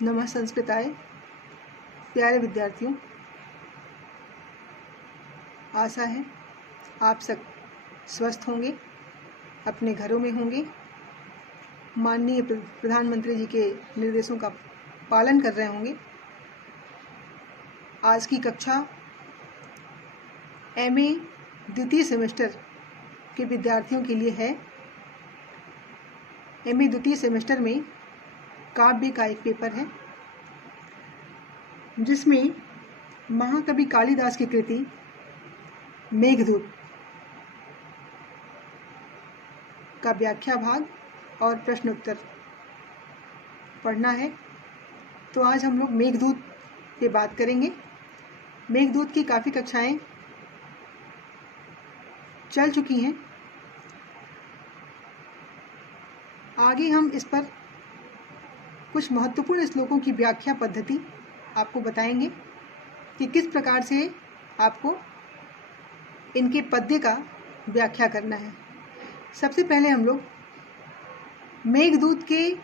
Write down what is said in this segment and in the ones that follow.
नमः संस्कृताय। प्यारे विद्यार्थियों, आशा है आप सब स्वस्थ होंगे, अपने घरों में होंगे, माननीय प्रधानमंत्री जी के निर्देशों का पालन कर रहे होंगे। आज की कक्षा एमए द्वितीय सेमेस्टर के विद्यार्थियों के लिए है। एमए द्वितीय सेमेस्टर में काव्य का एक पेपर है जिसमें महाकवि कालिदास की कृति मेघदूत का व्याख्या भाग और प्रश्न उत्तर पढ़ना है। तो आज हम लोग मेघदूत पे बात करेंगे। मेघदूत की काफ़ी कक्षाएं चल चुकी हैं। आगे हम इस पर कुछ महत्वपूर्ण श्लोकों की व्याख्या पद्धति आपको बताएंगे कि किस प्रकार से आपको इनके पद्य का व्याख्या करना है। सबसे पहले हम लोग मेघदूत के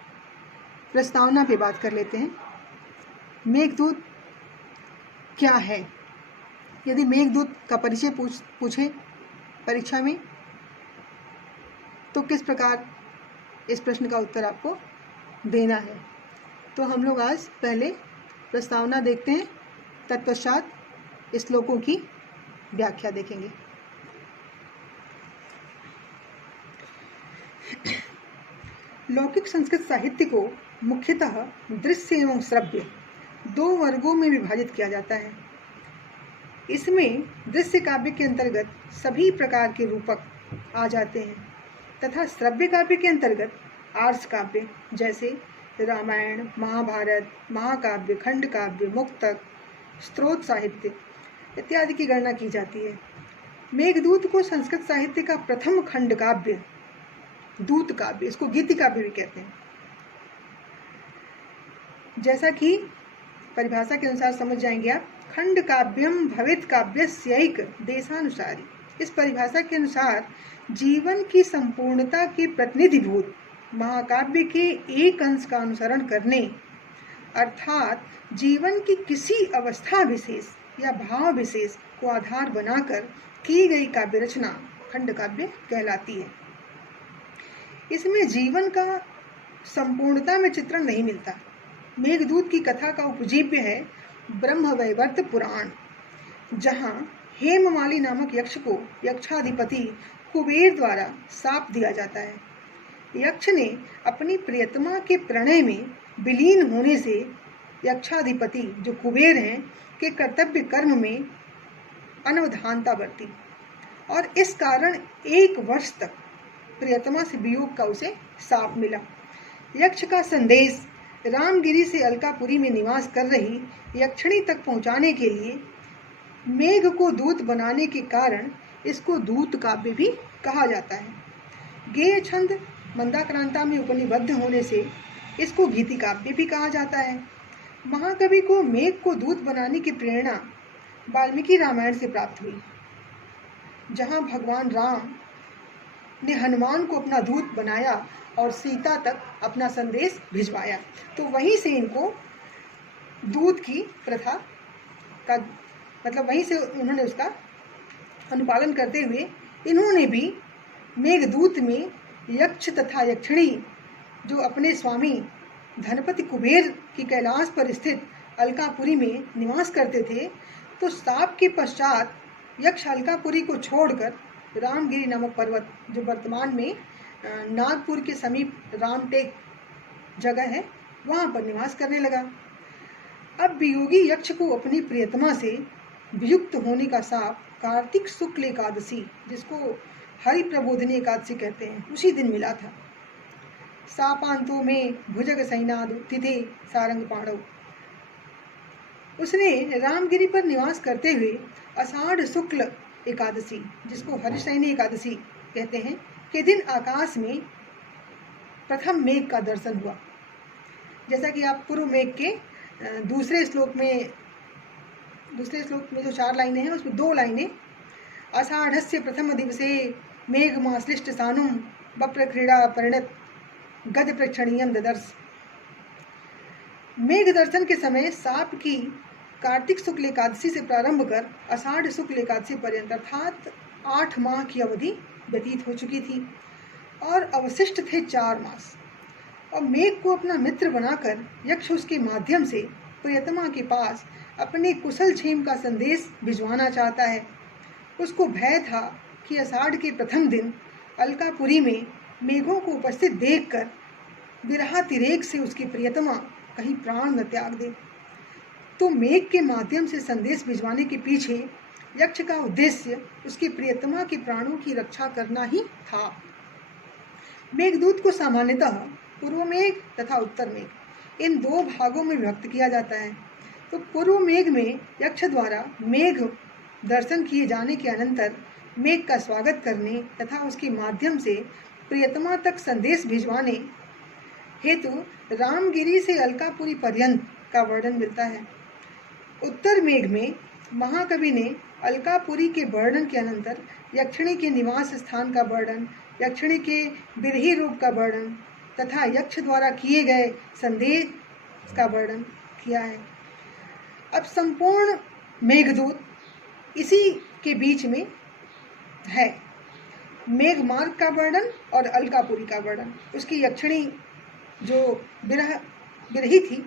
प्रस्तावना पे बात कर लेते हैं। मेघदूत क्या है? यदि मेघदूत का परिचय पूछे परीक्षा में तो किस प्रकार इस प्रश्न का उत्तर आपको देना है। तो हम लोग आज पहले प्रस्तावना देखते हैं, तत्पश्चात श्लोकों की व्याख्या देखेंगे। लौकिक संस्कृत साहित्य को मुख्यतः दृश्य एवं श्रव्य दो वर्गों में विभाजित किया जाता है। इसमें दृश्य काव्य के अंतर्गत सभी प्रकार के रूपक आ जाते हैं तथा श्रव्य काव्य के अंतर्गत आर्ष काव्य जैसे रामायण, महाभारत, महाकाव्य, खंड काव्य, मुक्तक, स्त्रोत साहित्य इत्यादि की गणना की जाती है। मेघदूत को संस्कृत साहित्य का प्रथम खंड काव्य, दूत काव्य, इसको गीति काव्य भी कहते हैं, जैसा कि परिभाषा के अनुसार समझ जाएंगे आप। खंड काव्यम भवेत् काव्यस्यैक देशानुसारी। इस परिभाषा के अनुसार जीवन की संपूर्णता के प्रतिनिधिभूत महाकाव्य के एक अंश का अनुसरण करने अर्थात जीवन की किसी अवस्था विशेष या भाव विशेष को आधार बनाकर की गई काव्य रचना खंड काव्य कहलाती है। इसमें जीवन का संपूर्णता में चित्रण नहीं मिलता। मेघदूत की कथा का उपजीव्य है ब्रह्मवैवर्त पुराण, जहाँ हेममाली नामक यक्ष को यक्षाधिपति कुबेर द्वारा शाप दिया जाता है। यक्ष ने अपनी प्रियतमा के प्रणय में विलीन होने से यक्षाधिपति जो कुबेर हैं के कर्तव्य कर्म में अनवधानता बरती और इस कारण 1 वर्ष तक प्रियतमा से वियोग का उसे शाप मिला। यक्ष का संदेश रामगिरी से अलकापुरी में निवास कर रही यक्षिणी तक पहुंचाने के लिए मेघ को दूत बनाने के कारण इसको दूत काव्य भी कहा जाता है। गेय छंद मंदाक्रांता में उपनिबद्ध होने से इसको गीति काव्य भी कहा जाता है। महाकवि को मेघ को दूत बनाने की प्रेरणा वाल्मीकि रामायण से प्राप्त हुई, जहां भगवान राम ने हनुमान को अपना दूत बनाया और सीता तक अपना संदेश भिजवाया। तो वहीं से इनको दूत की प्रथा का मतलब वहीं से उन्होंने उसका अनुपालन करते हुए इन्होंने भी मेघदूत में यक्ष तथा यक्षिणी जो अपने स्वामी धनपति कुबेर की कैलाश पर स्थित अलकापुरी में निवास करते थे, तो शाप के पश्चात यक्ष अलकापुरी को छोड़कर रामगिरी नामक पर्वत जो वर्तमान में नागपुर के समीप रामटेक जगह है वहाँ पर निवास करने लगा। अब वियोगी यक्ष को अपनी प्रियतमा से वियुक्त होने का शाप कार्तिक शुक्ल एकादशी, जिसको हरि प्रबोधिनी एकादशी कहते हैं, उसी दिन मिला था। शापांतो में भुजग सैनाद तिथि सारंग पांडव। उसने रामगिरी पर निवास करते हुए आषाढ़ शुक्ल एकादशी, जिसको हरिशयनी एकादशी कहते हैं, के दिन आकाश में प्रथम मेघ का दर्शन हुआ। जैसा कि आप पूर्व मेघ के दूसरे श्लोक में जो 4 लाइनें हैं उसमें 2 लाइनें आषाढ़स्य प्रथम दिवसे मेघमाश्लिष्ट सानुम वप्र क्रीड़ा परिणत गज प्रेक्षणीयम ददर्श। मेघ दर्शन के समय साप की कार्तिक शुक्ल एकादशी से प्रारंभ कर आषाढ़ शुक्ल एकादशी पर्यंत अर्थात 8 माह की अवधि व्यतीत हो चुकी थी और अवशिष्ट थे 4 मास। और मेघ को अपना मित्र बनाकर यक्ष उसके माध्यम से प्रियतमा के पास अपने कुशल क्षेम का संदेश भिजवाना चाहता है। उसको भय था कि आषाढ़ के प्रथम दिन अलकापुरी में मेघों को उपस्थित देखकर विरहातिरेक से उसकी प्रियतमा कहीं प्राण न त्याग दे। तो मेघ के माध्यम से संदेश भिजवाने के पीछे यक्ष का उद्देश्य उसकी प्रियतमा के प्राणों की रक्षा करना ही था। मेघदूत को सामान्यतः पूर्व मेघ तथा उत्तर मेघ इन 2 भागों में विभक्त किया जाता है। तो पूर्व मेघ में यक्ष द्वारा मेघ दर्शन किए जाने के अनंतर मेघ का स्वागत करने तथा उसके माध्यम से प्रियतमा तक संदेश भिजवाने हेतु रामगिरी से अलकापुरी पर्यंत का वर्णन मिलता है। उत्तर मेघ में महाकवि ने अलकापुरी के वर्णन के अनंतर यक्षिणी के निवास स्थान का वर्णन, यक्षिणी के विरही रूप का वर्णन तथा यक्ष द्वारा किए गए संदेश का वर्णन किया है। अब संपूर्ण मेघदूत इसी के बीच में है। मेघ मार्ग का वर्णन और अलकापुरी का वर्णन, उसकी यक्षिणी जो विरही थी,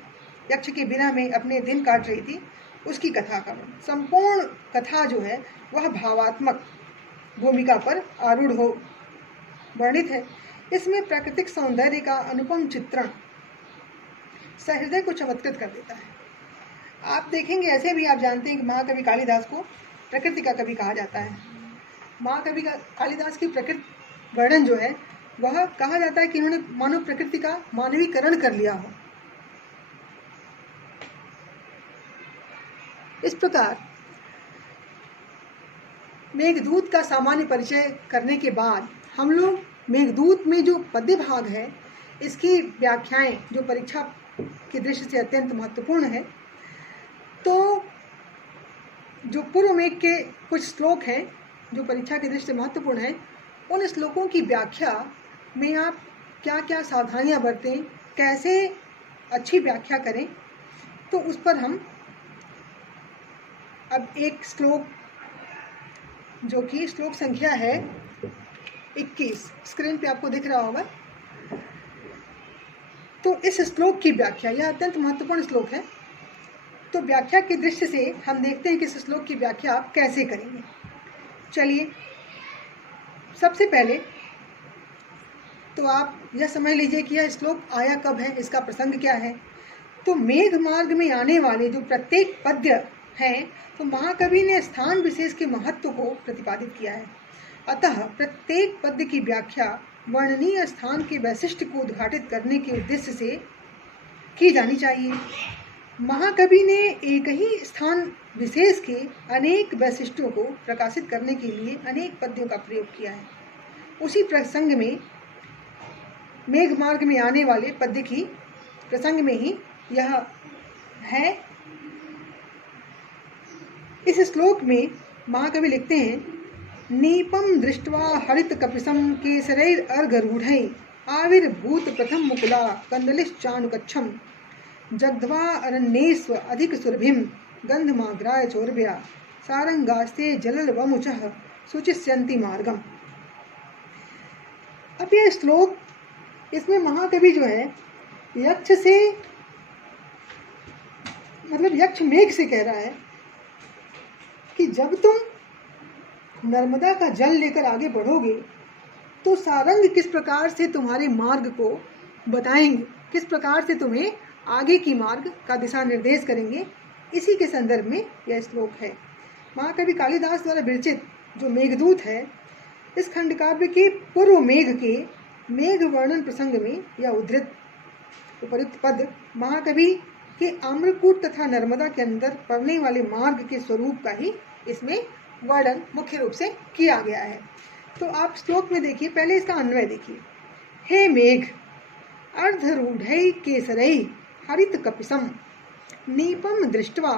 यक्ष के विरह में अपने दिन काट रही थी, उसकी कथा का वर्णन। संपूर्ण कथा जो है वह भावात्मक भूमिका पर आरूढ़ हो वर्णित है। इसमें प्राकृतिक सौंदर्य का अनुपम चित्रण सहृदय को चमत्कृत कर देता है। आप देखेंगे, ऐसे भी आप जानते हैं कि महाकवि कालिदास को प्रकृति का कवि कहा जाता है। महाकवि कालिदास की प्रकृति वर्णन जो है वह कहा जाता है कि इन्होंने मानव प्रकृति का मानवीकरण कर लिया हो। इस प्रकार मेघदूत का सामान्य परिचय करने के बाद हम लोग मेघदूत में जो पद्य भाग है इसकी व्याख्याएं जो परीक्षा की दृष्टि से अत्यंत महत्वपूर्ण है। तो जो पूर्व मेघ के कुछ श्लोक हैं जो परीक्षा की दृष्टि से महत्वपूर्ण है, उन श्लोकों की व्याख्या में आप क्या क्या सावधानियां बरतें, कैसे अच्छी व्याख्या करें, तो उस पर हम अब एक श्लोक जो कि श्लोक संख्या है 21 स्क्रीन पे आपको दिख रहा होगा। तो इस श्लोक की व्याख्या, यह अत्यंत महत्वपूर्ण श्लोक है। तो व्याख्या की दृष्टि से हम देखते हैं कि इस श्लोक की व्याख्या आप कैसे करेंगे। चलिए, सबसे पहले तो आप यह समझ लीजिए कि यह श्लोक आया कब है, इसका प्रसंग क्या है। तो मेघ मार्ग में आने वाले जो प्रत्येक पद्य हैं, तो महाकवि ने स्थान विशेष के महत्व को प्रतिपादित किया है। अतः प्रत्येक पद्य की व्याख्या वर्णनीय स्थान के वैशिष्ट्य को उद्घाटित करने के उद्देश्य से की जानी चाहिए। महाकवि ने एक ही स्थान विशेष के अनेक वैशिष्ट्यों को प्रकाशित करने के लिए अनेक पद्यों का प्रयोग किया है। उसी प्रसंग में मेघ मार्ग में आने वाले पद्य की प्रसंग में ही यह है। इस श्लोक में महाकवि लिखते हैं, नीपम दृष्ट्वा हरित कपिसम केसरैर अर्घरूढ़ै आविर्भूत प्रथम मुकुला कंदलिश्चानुकच्छम जग्ध्वा अरण्येष्व अधिक सुरभिम गंधमाग्राय चोर्व्या सारंगास्ते जलल वमुचः सुचिष्यन्ति मार्गम। अब यह श्लोक, इसमें महाकवि जो है यक्ष से, मतलब यक्ष मेघ से कह रहा है कि जब तुम नर्मदा का जल लेकर आगे बढ़ोगे तो सारंग किस प्रकार से तुम्हारे मार्ग को बताएंगे, किस प्रकार से तुम्हें आगे की मार्ग का दिशा निर्देश करेंगे। इसी के संदर्भ में यह श्लोक है। महाकवि कालिदास द्वारा विरचित जो मेघदूत है, इस खंडकाव्य के पूर्व मेघ के मेघ वर्णन प्रसंग में यह उद्धृत उपयुक्त पद महाकवि के आम्रकूट तथा नर्मदा के अंदर पड़ने वाले मार्ग के स्वरूप का ही इसमें वर्णन मुख्य रूप से किया गया है। तो आप श्लोक में देखिए, पहले इसका अन्वय देखिए। हे मेघ अर्धरूढ़ै केसरै हरित कपिसम नीपम दृष्ट्वा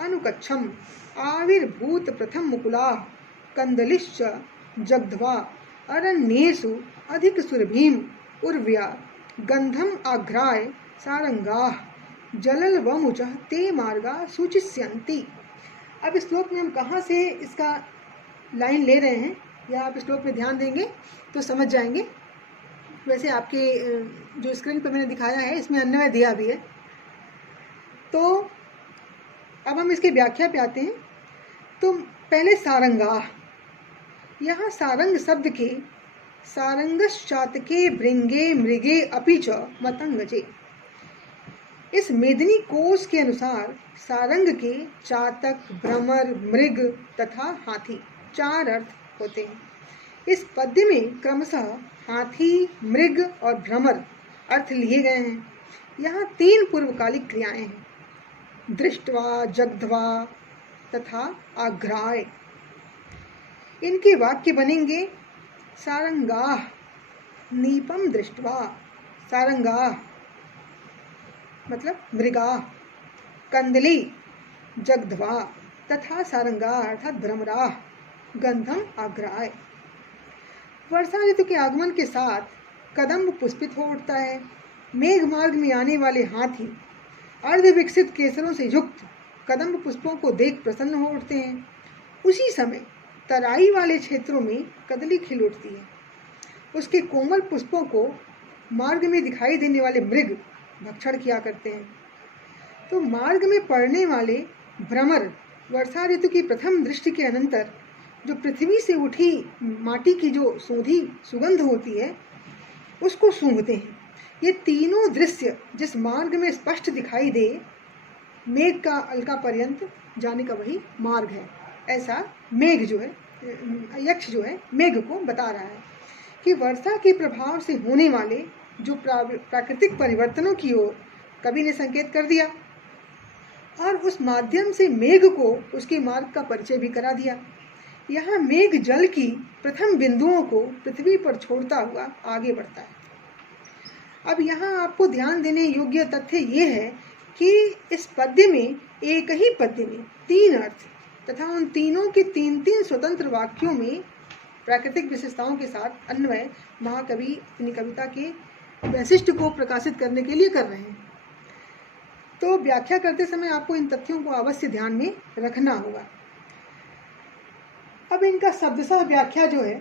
अनुकच्छम आविर्भूत प्रथम मुकुला कंदलिश्च जग्ध्वा अरण्येषु अधिक सुरभीम उर्व्या गंधम आघ्राय सारंगाः जलल वमुचः ते मार्गा सूचिष्यन्ति। अब इस श्लोक में हम कहाँ से इसका लाइन ले रहे हैं या आप श्लोक में ध्यान देंगे तो समझ जाएंगे। वैसे आपके जो स्क्रीन पर मैंने दिखाया है इसमें अन्वय दिया भी है। तो अब हम इसकी व्याख्या पे आते हैं। तो पहले सारंगाह, यहाँ सारंग शब्द के सारंगश्चातके भृंगे मृगे अपि च मतंगजे, इस मेदिनी कोश के अनुसार सारंग के चातक, भ्रमर, मृग तथा हाथी 4 अर्थ होते हैं। इस पद्य में क्रमशः हाथी, मृग और भ्रमर अर्थ लिए गए हैं। यहाँ 3 पूर्वकालिक क्रियाएं हैं, दृष्ट्वा, जग्ध्वा तथा आघ्राय। इनके वाक्य बनेंगे सारंगाह नीपम दृष्ट्वा, सारंगाह मतलब मृगा, कंदली जग्ध्वा तथा सारंगाह अर्थात भ्रमराह गंधम आग्राय। वर्षा ऋतु के आगमन के साथ कदम्ब पुष्पित हो उठता है। मेघ मार्ग में आने वाले हाथी अर्ध विकसित केसरों से युक्त कदम्ब पुष्पों को देख प्रसन्न हो उठते हैं। उसी समय तराई वाले क्षेत्रों में कदली खिल उठती है। उसके कोमल पुष्पों को मार्ग में दिखाई देने वाले मृग भक्षण किया करते हैं। तो मार्ग में पड़ने वाले भ्रमर वर्षा ऋतु की प्रथम दृष्टि के अनंतर जो पृथ्वी से उठी माटी की जो सोंधी सुगंध होती है उसको सूंघते हैं। ये तीनों दृश्य जिस मार्ग में स्पष्ट दिखाई दे, मेघ का अलका पर्यंत जाने का वही मार्ग है। ऐसा मेघ जो है, यक्ष जो है मेघ को बता रहा है कि वर्षा के प्रभाव से होने वाले जो प्राकृतिक परिवर्तनों की ओर कवि ने संकेत कर दिया और उस माध्यम से मेघ को उसके मार्ग का परिचय भी करा दिया। यहाँ मेघ जल की प्रथम बिंदुओं को पृथ्वी पर छोड़ता हुआ आगे बढ़ता है। अब यहाँ आपको ध्यान देने योग्य तथ्य ये है कि इस पद्य में, एक ही पद्य में 3 अर्थ तथा उन तीनों के 3-3 स्वतंत्र वाक्यों में प्राकृतिक विशेषताओं के साथ अन्वय महाकवि अपनी कविता के वैशिष्ट्य को प्रकाशित करने के लिए कर रहे हैं। तो व्याख्या करते समय आपको इन तथ्यों को अवश्य ध्यान में रखना होगा। अब इनका शब्दशः व्याख्या जो है,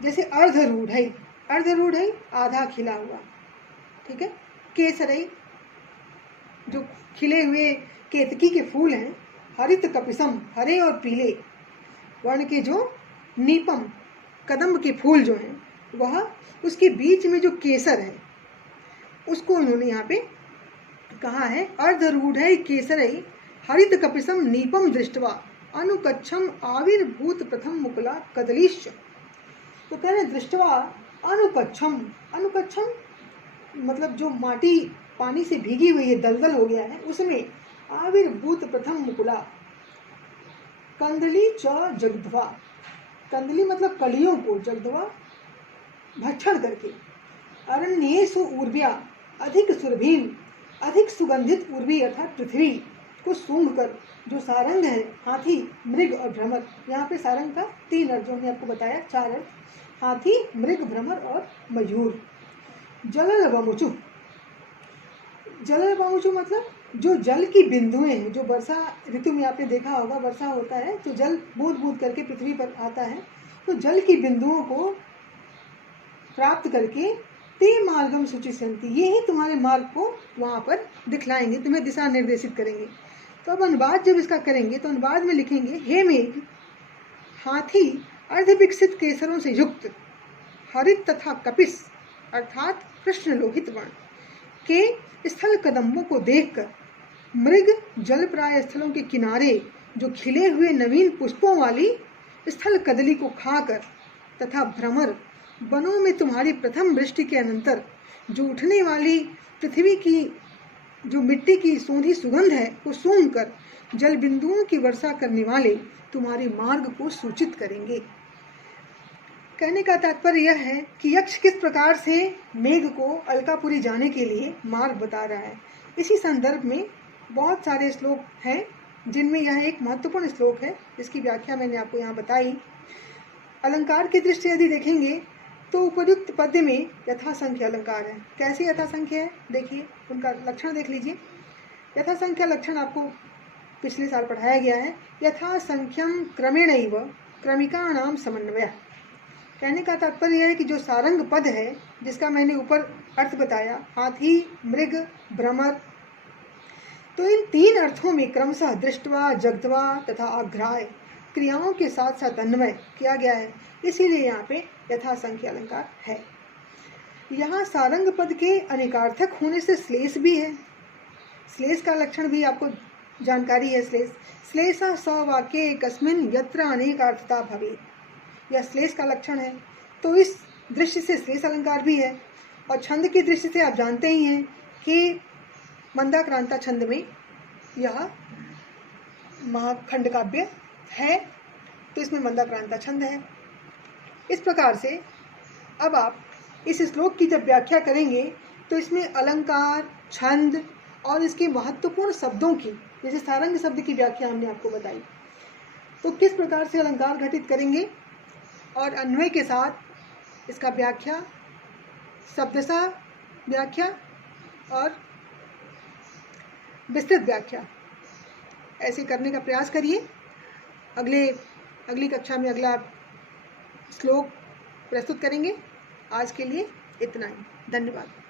जैसे अर्धरूढ़ई, अर्धरूढ़ई आधा खिला हुआ, ठीक है। केसरई जो खिले हुए केतकी के फूल हैं, हरित कपिसम हरे और पीले वर्ण के जो नीपम कदम्ब के फूल जो हैं, वह उसके बीच में जो केसर है उसको उन्होंने यहाँ पे कहा है अर्धरूढ़ई केसरई हरित कपिसम नीपम दृष्टवा अनुकच्छम आविर्भूत प्रथम मुकुला कदलीश्च। तो कह रहे दृष्टवा अनुकच्छम, अनुकच्छम मतलब जो माटी पानी से भीगी हुई है, दलदल हो गया है, उसमें आविर्भूत प्रथम मुकुला कंदली च जग्ध्वा, कंदली मतलब कलियों को, जग्ध्वा भक्षण करके, अरण्येषु उर्व्या अधिक सुरभीम, अधिक सुगंधित उर्वी अर्थात पृथ्वी को सूंघकर जो सारंग है, हाथी, मृग और भ्रमर। यहाँ पे सारंग का 3 अर्थ जो हमने आपको बताया, 4 अर्थ, हाथी, मृग, भ्रमर और मयूर। जलल वमुचु, जलल वमुचु मतलब जो जल की बिंदुएं हैं, जो वर्षा ऋतु में आपने देखा होगा वर्षा होता है तो जल बूंद बूंद करके पृथ्वी पर आता है, तो जल की बिंदुओं को प्राप्त करके ते मार्गम सूचिष्यन्ति, ये ही तुम्हारे मार्ग को वहाँ पर दिखलाएंगे, तुम्हें दिशा निर्देशित करेंगे। तो अब अनुवाद जब इसका करेंगे तो अनुवाद में लिखेंगे, हे मेघ, हाथी अर्धविकसित केसरों से युक्त, हरित तथा कपिस अर्थात कृष्ण लोहित वर्ण के स्थल कदम्बों को देखकर, मृग जलप्राय स्थलों के किनारे जो खिले हुए नवीन पुष्पों वाली स्थल कदली को खाकर, तथा भ्रमर वनों में तुम्हारी प्रथम वृष्टि के अनंतर जो उठने वाली पृथ्वी की जो मिट्टी की सोंधी सुगंध है वो सूंघकर जल बिंदुओं की वर्षा करने वाले तुम्हारे मार्ग को सूचित करेंगे। कहने का तात्पर्य यह है कि यक्ष किस प्रकार से मेघ को अलकापुरी जाने के लिए मार्ग बता रहा है। इसी संदर्भ में बहुत सारे श्लोक हैं जिनमें यह एक महत्वपूर्ण श्लोक है, जिसकी व्याख्या मैंने आपको यहाँ बताई। अलंकार की दृष्टि यदि देखेंगे तो उपयुक्त पद्य में यथासंख्य अलंकार है। कैसे यथासंख्य है, देखिए उनका लक्षण देख लीजिए। यथा संख्या लक्षण आपको पिछले साल पढ़ाया गया है। यथा संख्यम क्रमेणैव क्रमिकाणाम समन्वय। कहने का तात्पर्य यह है कि जो सारंग पद है, जिसका मैंने ऊपर अर्थ बताया, हाथी, मृग, भ्रमर, तो इन 3 अर्थों में क्रमशः दृष्टवा, जगत्वा तथा आघ्राय क्रियाओं के साथ साथ अन्वय किया गया है, इसीलिए यहाँ पे यथा संख्या अलंकार है। यहाँ सारंग पद के अनेकार्थक होने से श्लेष भी है। श्लेष का लक्षण भी आपको जानकारी है। श्लेषः सवाक्ये एकस्मिन् यत्र अनेकार्थता भवेत्, यह श्लेष का लक्षण है। तो इस दृष्टि से श्लेष अलंकार भी है। और छंद की दृष्टि से आप जानते ही हैं कि मंदाक्रांता छंद में यह महाखंड काव्य है, तो इसमें मंदाक्रांता छंद है। इस प्रकार से अब आप इस श्लोक की जब व्याख्या करेंगे तो इसमें अलंकार, छंद और इसके महत्वपूर्ण शब्दों की, जैसे सारंग शब्द की व्याख्या हमने आपको बताई, तो किस प्रकार से अलंकार घटित करेंगे और अन्वय के साथ इसका व्याख्या, शब्दशः व्याख्या और विस्तृत व्याख्या, ऐसे करने का प्रयास करिए। अगली कक्षा में अगला श्लोक प्रस्तुत करेंगे। आज के लिए इतना ही। धन्यवाद।